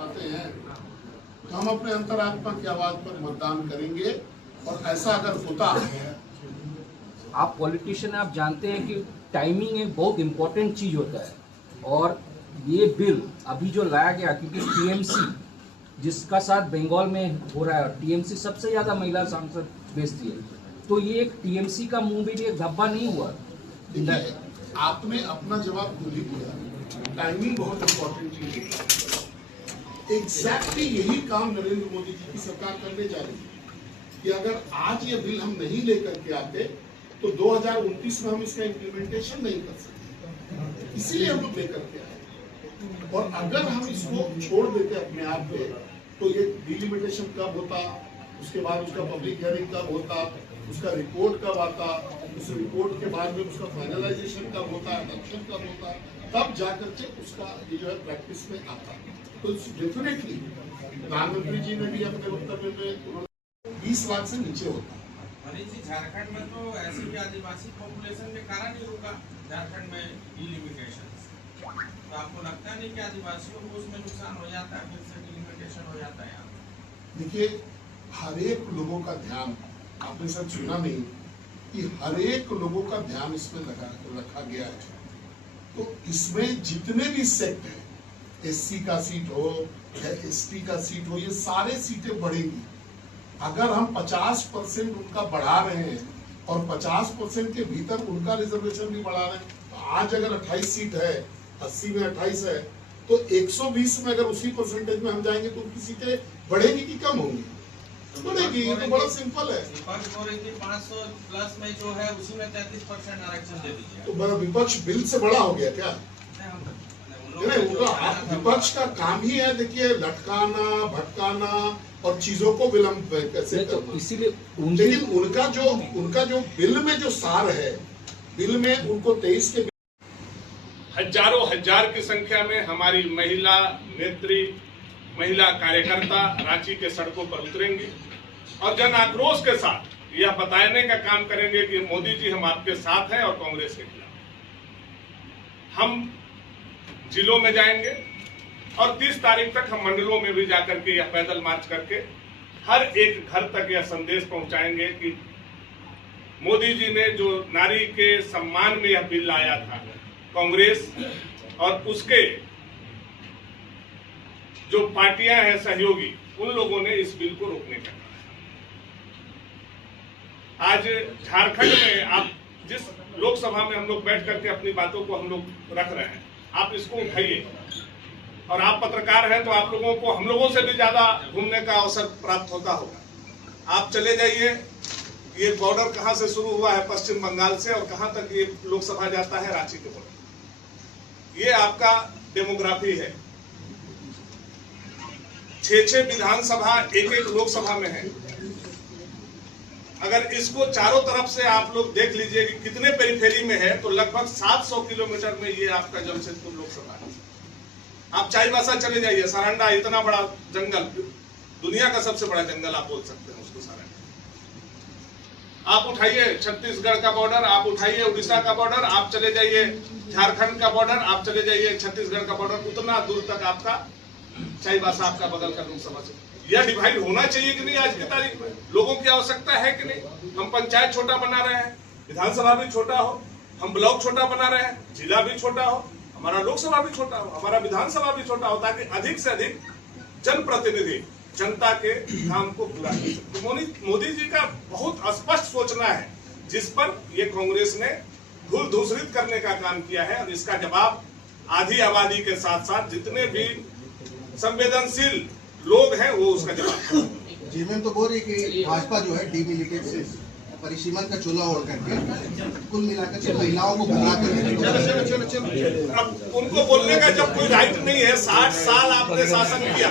आते हैं तो हम अपने अंतरात्मा की आवाज पर मतदान करेंगे। और ऐसा अगर होता है, आप पॉलिटिशियन, आप जानते हैं कि टाइमिंग एक बहुत इंपॉर्टेंट चीज होता है। और ये बिल अभी जो लाया गया, क्योंकि टीएमसी जिसका साथ बंगाल में हो रहा है, टीएमसी सबसे ज्यादा महिला सांसद भेजती है, तो ये एक टीएमसी का मुंह भी एक धब्बा नहीं हुआ। देखिए आपने अपना जवाब खुद ही दिया, टाइमिंग बहुत इंपॉर्टेंट चीज है। एग्जैक्टली यही काम नरेंद्र मोदी जी की सरकार करने जा रही है कि अगर आज ये बिल हम नहीं लेकर के आते तो 2029 में हम इसका इम्प्लीमेंटेशन नहीं कर सकते, इसीलिए हम लोग लेकर के आए। और अगर हम इसको छोड़ देते अपने आप पे तो ये डिलिमिटेशन कब होता, उसके बाद उसका पब्लिक हियरिंग कब होता, उसका रिपोर्ट कब आता, उस रिपोर्ट के बाद में उसका फाइनलाइजेशन कब होता, अडॉप्शन कब होता, तब जाकर के उसका ये जो है प्रैक्टिस में आता। तो डेफिनेटली प्रधानमंत्री जी ने भी अपने वक्तव्य में 20 लाख से नीचे होता। झारखंड में तो ऐसे भी आदिवासी पॉपुलेशन के कारण ही रुका झारखंड में डिलिमिटेशन। तो आपको लगता नहीं कि आदिवासियों को उसमें नुकसान हो जाता है, फिर से डिलिमिटेशन हो जाता है? देखिए हर एक लोगों का ध्यान, आपने सर सुना नहीं कि हर एक लोगों का ध्यान इसमें रखा गया है। तो इसमें जितने भी सेक्ट है, एससी का सीट हो या एसटी का सीट हो, ये सारे सीटें बढ़ेंगी। अगर हम 50% उनका बढ़ा रहे हैं और 50% के भीतर उनका रिजर्वेशन भी बढ़ा रहे हैं, तो आज अगर 28 सीट है, 80 में 28 है, तो 120 में अगर उसी परसेंटेज में हम जाएंगे तो उनकी सीटें बढ़ेगी कि कम होंगी? बढ़ेगी। ये तो बड़ा सिंपल है। विपक्ष बोल रही थी 500 प्लस में जो है उसी में 33% आरक्षण दे दीजिए। तो विपक्ष बिल से बड़ा हो गया क्या? नहीं, उनका विपक्ष का काम ही है, देखिए, लटकाना, भटकाना और चीजों को विलंब कैसे करना। इसीलिए लेकिन उनका जो बिल में जो सार है, बिल में उनको 23 के हजारों हजार की संख्या में हमारी महिला नेत्री, महिला कार्यकर्ता रांची के सड़कों पर उतरेंगे और जन आक्रोश के साथ यह बताने का काम करेंगे कि मोदी जी हम आपके साथ हैं और कांग्रेस के खिलाफ। हम जिलों में जाएंगे और 30 तारीख तक हम मंडलों में भी जाकर के यह पैदल मार्च करके हर एक घर तक यह संदेश पहुंचाएंगे कि मोदी जी ने जो नारी के सम्मान में यह बिल लाया था, कांग्रेस और उसके जो पार्टियां हैं सहयोगी, उन लोगों ने इस बिल को रोकने का कहा। आज झारखंड में आप जिस लोकसभा में हम लोग बैठ करके अपनी बातों को हम लोग रख रहे हैं, आप इसको उठाइए। और आप पत्रकार हैं तो आप लोगों को हम लोगों से भी ज्यादा घूमने का अवसर प्राप्त होता होगा। आप चले जाइए, ये बॉर्डर कहां से शुरू हुआ है, पश्चिम बंगाल से, और कहां तक ये लोकसभा जाता है, रांची के बॉर्डर। ये आपका डेमोग्राफी है। 6 विधानसभा एक लोकसभा में है। अगर इसको चारों तरफ से आप लोग देख लीजिए कि कितने पेरिफेरी में है, तो लगभग 700 किलोमीटर में ये आपका जमशेदपुर लोकसभा है। आप चाईबासा चले जाइए, सारंडा, इतना बड़ा जंगल, दुनिया का सबसे बड़ा जंगल आप बोल सकते हैं उसको सारंडा। आप उठाइए छत्तीसगढ़ का बॉर्डर, आप उठाइए उड़ीसा का बॉर्डर, आप चले जाइए झारखंड का बॉर्डर, आप चले जाइए छत्तीसगढ़ का बॉर्डर, उतना दूर तक आपका चाईबासा आपका बगल का लोकसभा से। यह डिवाइड होना चाहिए कि नहीं? आज की तारीख में लोगों की आवश्यकता है कि नहीं? हम पंचायत छोटा बना रहे हैं, विधानसभा भी छोटा हो, हम ब्लॉक छोटा बना रहे हैं, जिला भी छोटा हो, हमारा लोकसभा भी छोटा हो, हमारा विधानसभा भी छोटा हो, ताकि अधिक से अधिक जनप्रतिनिधि जनता के काम को पूरा कर सके। तो मोदी जी का बहुत स्पष्ट सोचना है, जिस पर ये कांग्रेस ने धूल धूसरित करने का काम किया है। और इसका जवाब आधी आबादी के साथ साथ जितने भी संवेदनशील लोग हैं वो उसका जवाब। जेएमएम तो बोल रही कि भाजपा जो है डीमिलिटेट से परिसीमन का चूल्हा ओढ़ करके कुल मिलाकर के महिलाओं को गुमराह करके, अब उनको बोलने का जब कोई राइट नहीं है, 60 साल आपने शासन किया।